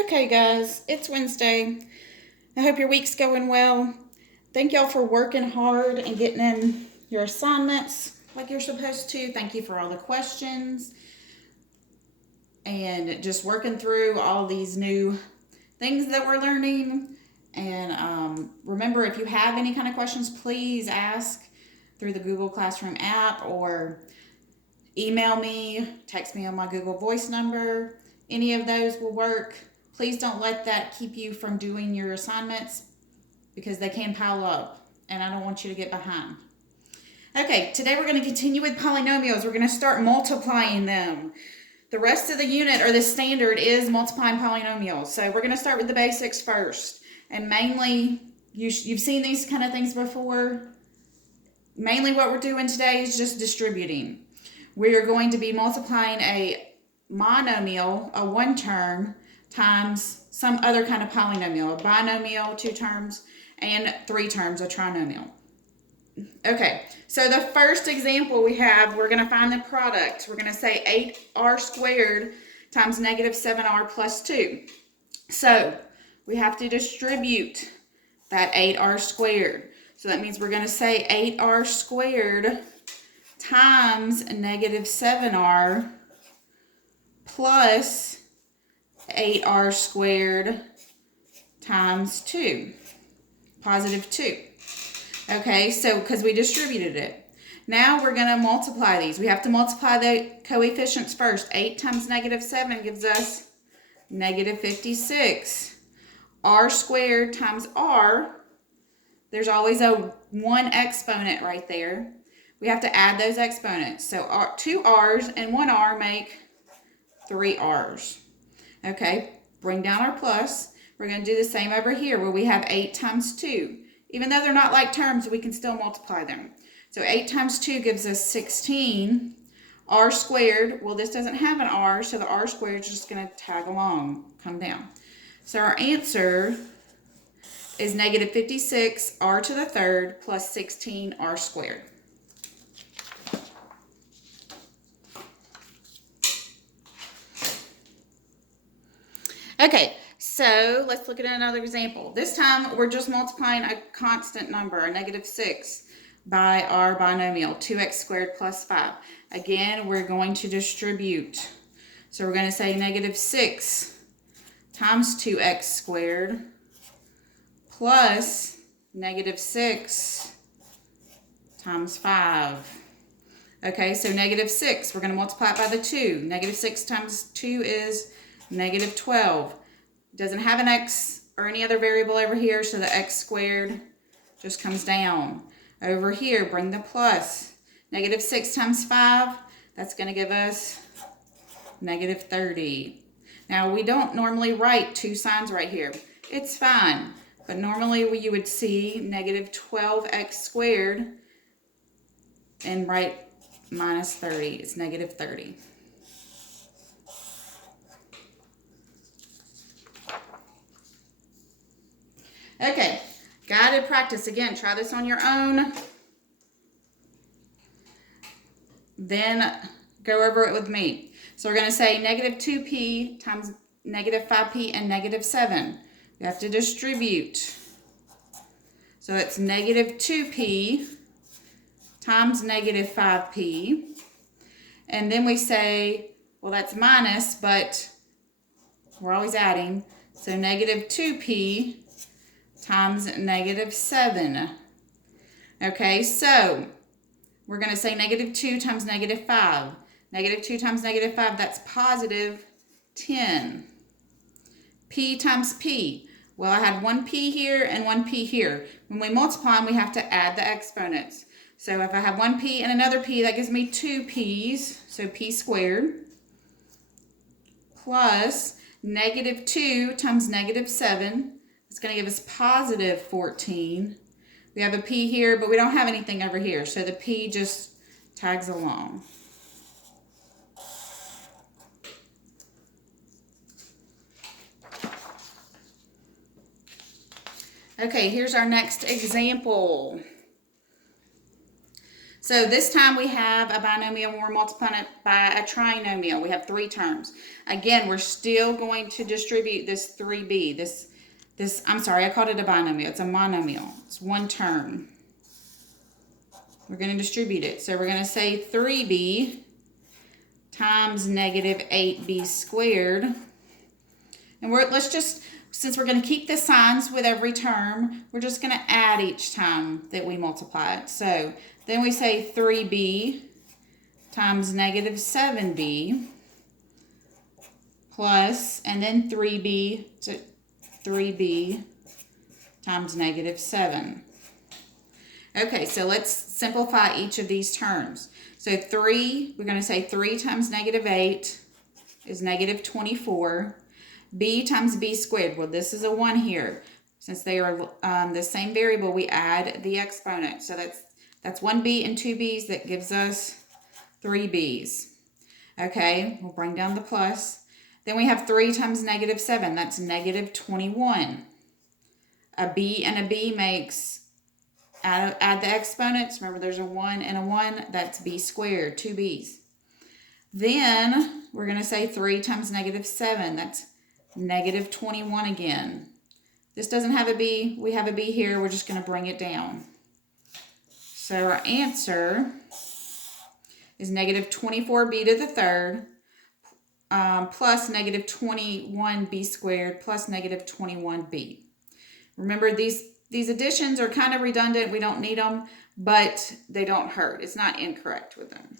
Okay, guys, it's Wednesday. I hope your week's going well. Thank y'all for working hard and getting in your assignments like you're supposed to. Thank you for all the questions and just working through all these new things that we're learning. And remember, if you have any kind of questions, please ask through the Google Classroom app or email me, text me on my Google Voice number. Any of those will work. Please don't let that keep you from doing your assignments because they can pile up and I don't want you to get behind. Okay, today we're going to continue with polynomials. We're going to start multiplying them. The rest of the unit or the standard is multiplying polynomials. So we're going to start with the basics first. And mainly, you've seen these kind of things before. Mainly what we're doing today is just distributing. We are going to be multiplying a monomial, a one term, times some other kind of polynomial, a binomial, 2 terms, and 3 terms, a trinomial. Okay, so the first example we have, we're going to find the product. We're going to say 8r squared times negative 7r plus 2. So we have to distribute that 8r squared. So that means we're going to say 8r squared times negative 7r plus 8r squared times 2, positive 2. Okay, so because we distributed it. Now we're going to multiply these. We have to multiply the coefficients first. 8 times negative 7 gives us negative 56. R squared times r, there's always a 1 exponent right there. We have to add those exponents. So 2 r's and 1 r make 3 r's. Okay, bring down our plus. We're going to do the same over here where we have 8 times 2. Even though they're not like terms, we can still multiply them. So 8 times 2 gives us 16. R squared, well, this doesn't have an r, so the r squared is just going to tag along, come down. So our answer is negative 56 r to the third plus 16 r squared. Okay, so let's look at another example. This time we're just multiplying a constant number, a negative 6, by our binomial, 2x squared plus 5. Again, we're going to distribute. So we're going to say negative 6 times 2x squared plus negative 6 times 5. Okay, so negative 6, we're going to multiply it by the 2. Negative 6 times 2 is negative 12. Doesn't have an x or any other variable over here, so the x squared just comes down. Over here, bring the plus. Negative 6 times 5, that's going to give us negative 30. Now, we don't normally write 2 signs right here. It's fine, but normally you would see negative 12x squared and write minus 30. It's negative 30. Okay, guided practice. Again, try this on your own. Then go over it with me. So we're going to say negative 2p times negative 5p and negative 7. We have to distribute. So it's negative 2p times negative 5p. And then we say, well, that's minus, but we're always adding. So negative 2p times negative 7. Okay, so we're going to say negative 2 times negative 5. Negative 2 times negative 5, that's positive 10. P times p. Well, I had 1p here and 1p here. When we multiply them, we have to add the exponents. So if I have 1p and another p, that gives me 2 p's, so p squared, plus negative 2 times negative 7. It's going to give us positive 14. We have a p here, but we don't have anything over here, so the p just tags along. Okay, here's our next example. So this time we have a binomial and we're multiplying it by a trinomial. We have 3 terms. Again, we're still going to distribute this 3b. I'm sorry, I called it a binomial. It's a monomial. It's 1 term. We're going to distribute it. So we're going to say 3b times negative 8b squared. And since we're going to keep the signs with every term, we're just going to add each time that we multiply it. So then we say 3b times negative 7b plus, and then 3b times negative 7. Okay, so let's simplify each of these terms. So we're going to say 3 times negative 8 is negative 24. B times b squared, well, this is a 1 here. Since they are the same variable, we add the exponent. So that's 1b and 2b's. That gives us 3b's. Okay, we'll bring down the plus. Then we have 3 times negative 7. That's negative 21. A b and a b makes, add the exponents. Remember, there's a 1 and a 1. That's b squared, 2b's. Then we're going to say 3 times negative 7. That's negative 21 again. This doesn't have a b. We have a b here. We're just going to bring it down. So our answer is negative 24b to the third plus negative 21b squared plus negative 21b. Remember, these additions are kind of redundant. We don't need them, but they don't hurt. It's not incorrect with them.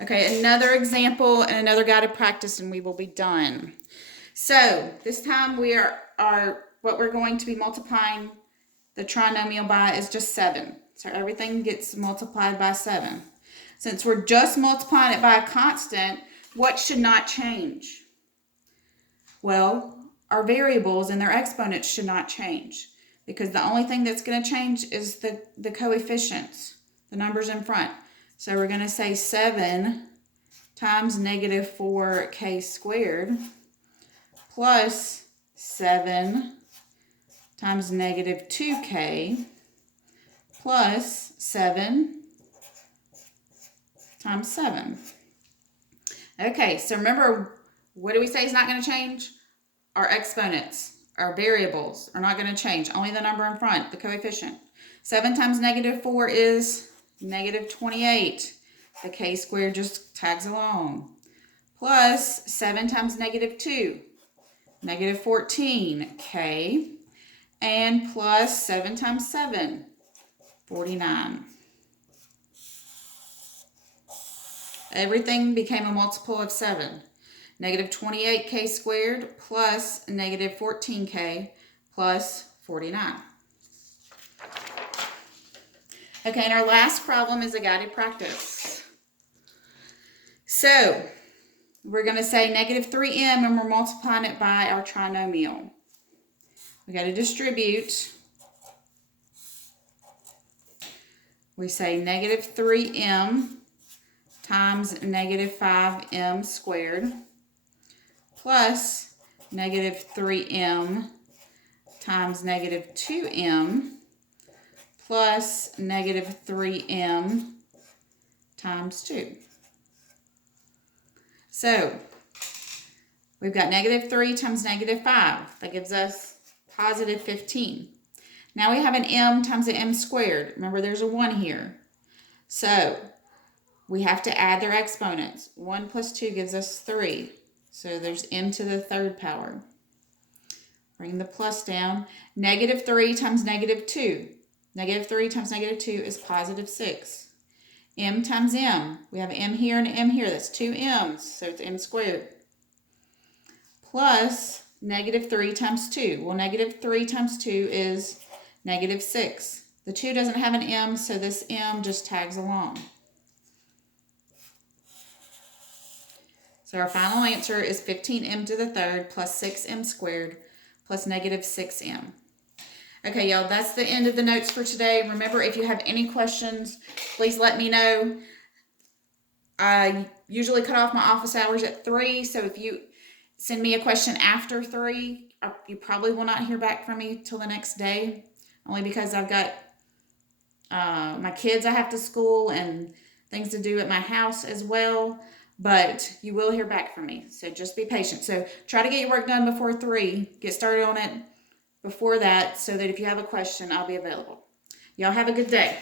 Okay, another example and another guided practice, and we will be done. So this time what we're going to be multiplying the trinomial by is just 7. So everything gets multiplied by 7. Since we're just multiplying it by a constant, what should not change? Well, our variables and their exponents should not change, because the only thing that's going to change is the coefficients, the numbers in front. So we're going to say 7 times negative 4k squared plus 7 times negative 2k plus 7 times 7. Okay, so remember, what do we say is not going to change? Our exponents, our variables are not going to change. Only the number in front, the coefficient. 7 times negative 4 is negative 28. The k squared just tags along. Plus 7 times negative 2, negative 14k. And plus 7 times 7, 49. Everything became a multiple of 7. Negative 28k squared plus negative 14k plus 49. Okay, and our last problem is a guided practice. So we're going to say negative 3m and we're multiplying it by our trinomial. We got to distribute. We say negative 3m times negative 5m squared plus negative 3m times negative 2m plus negative 3m times 2. So we've got negative 3 times negative 5. That gives us positive 15. Now we have an m times an m squared. Remember, there's a 1 here. So we have to add their exponents. 1 plus 2 gives us 3. So there's m to the third power. Bring the plus down. Negative 3 times negative 2. Negative 3 times negative 2 is positive 6. M times m. We have m here and m here. That's 2 m's. So it's m squared. Plus negative 3 times 2. Well, negative 3 times 2 is negative 6. The 2 doesn't have an m, so this m just tags along. So our final answer is 15m to the third plus 6m squared plus negative 6m. Okay, y'all, that's the end of the notes for today. Remember, if you have any questions, please let me know. I usually cut off my office hours at 3, so if you send me a question after 3, you probably will not hear back from me till the next day. only because I've got my kids I have to school and things to do at my house as well. But you will hear back from me, so just be patient. So try to get your work done before 3. Get started on it before that so that if you have a question, I'll be available. Y'all have a good day.